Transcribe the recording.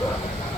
Thank you.